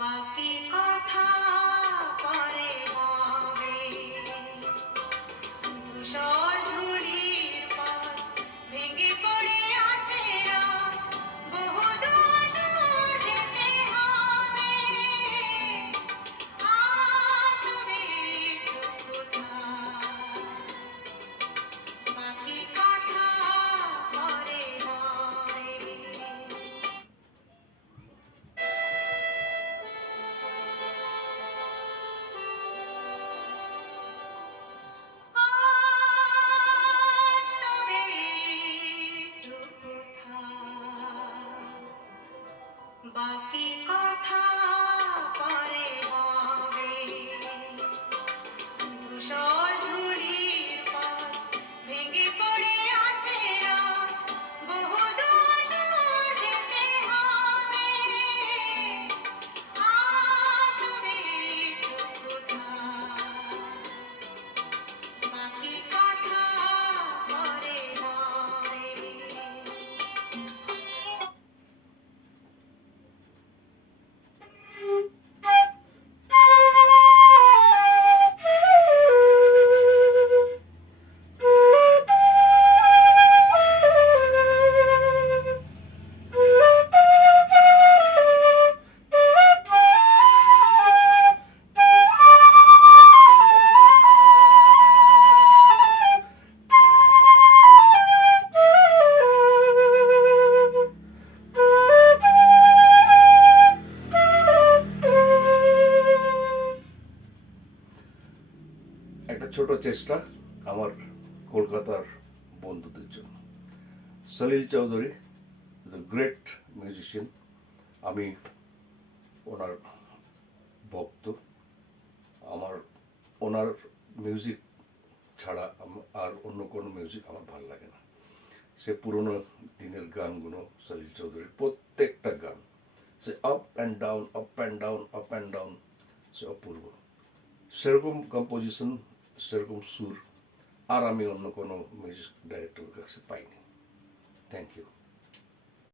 বাকি কথা পরে হবে। ধূসর ধূলির পথ ভেঙে পড়ে আছে রাত, বহুদূর দূর যেতে হবে। আসবে কোথায়? বাকি কথা পরে হবে। বাকি কথা পরে হবে। ধূসর ধূলির পথ ভেঙে পড়ে আছে রাত, বহুদূর দূর যেতে হবে। আসবে কোথায়? বাকি কথা পরে হবে। একটা ছোট চেষ্টা আমার কলকাতার বন্ধুদের জন্য। Salil Chowdhury the great musician, আমি ওনার ভক্ত। আমার ওনার মিউজিক ছাড়া আর অন্য কোনো মিউজিক আমার ভালো লাগে না। সে পুরনো দিনের গানগুলো, সলিল চৌধুরীর প্রত্যেকটা গান, সে up and down, up and down, up and down, সে অপূর্ব। সেরকম কম্পোজিশন, সেরকম সুর আর আমি অন্য কোনো মিউজিক ডাইরেক্টরের কাছে পাইনি। Thank you.